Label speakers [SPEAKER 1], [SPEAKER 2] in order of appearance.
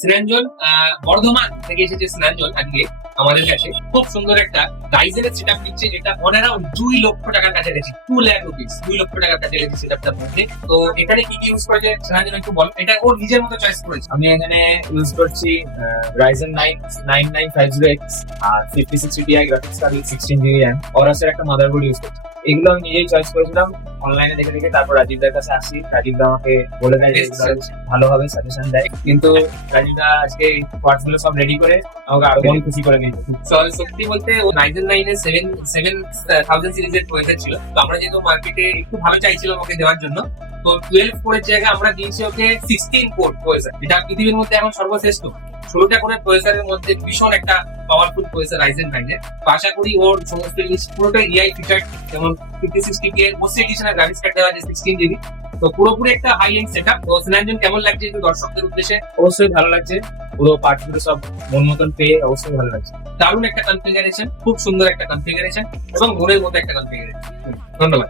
[SPEAKER 1] স্নেহাঞ্জন বর্ধমান থেকে এসেছে স্নেহাঞ্জন আজকে আমাদের কাছে। খুব সুন্দর একটা রাইজেনের সেট আপ নিচ্ছে, যেটা অন অ্যারাউন্ড দুই লক্ষ টাকার কাছাকাছি টু ল্যাক রুপিস দুই লক্ষ টাকার কাছাকাছি সেট আপটার মধ্যে। তো এখানে কি কি ইউজ করেছে স্নেহাঞ্জন একটু বল। এটা ওর নিজের মতো চয়েস করেছে।
[SPEAKER 2] আমি এখানে ইউজ করছি Ryzen nine nine nine five zero X আর fifty six TI graphics card sixteen GB RAM অরাসের একটা মাদারবোর্ড ইউজ করছি। এগুলো আমি নিজেই চয়েস করেছিলাম অনলাইনে দেখে দেখে তারপর রাজীবদার কাছে আসি। রাজীবদা আমাকে বলে দেয় যে ভালোভাবে সাজেশন দেয়। কিন্তু রাজীবদা আজকে পার্টসগুলো সব রেডি করে আমাকে আরও মন খুশি করে দিয়েছে
[SPEAKER 1] সত্যি বলতে ও নাইজেন নাইনের সেভেন সেভেন থাউজেন্ড সিরিজের প্রয়োজন ছিল। তো আমরা যেহেতু মার্কেটে একটু ভালো চাইছিলাম ওকে দেওয়ার জন্য তো টুয়েলভ কোরের জায়গায় আমরা দিয়েছি ওকে সিক্সটিন কোর প্রসেসর এটা পৃথিবীর মধ্যে এখন সর্বশ্রেষ্ঠ। ষোলোটা প্রসেসরের মধ্যে ভীষণ একটা পাওয়ারফুল প্রসেসর রাইজেন নাইনের তো আশা করি ওর সমস্ত জিনিস ফিচার যেমন ফিফটি সিক্সটি কে পোস্ট এডিশনের গ্রাফিক্স কার্ড দেওয়া আছে সিক্সটিন জিবি তো পুরোপুরি একটা হাই এন্ড সেট আপ তো স্নেহাঞ্জন কেমন লাগছে একটু দর্শকদের উদ্দেশ্যে?
[SPEAKER 2] অবশ্যই ভালো লাগছে। পুরো পার্টসগুলো সব মন মতন পেয়ে অবশ্যই ভালো লাগছে।
[SPEAKER 1] দারুণ একটা কনফিগারেশন খুব সুন্দর একটা কনফিগারেশন এবং মনের মতো একটা কনফিগারেশন ধন্যবাদ।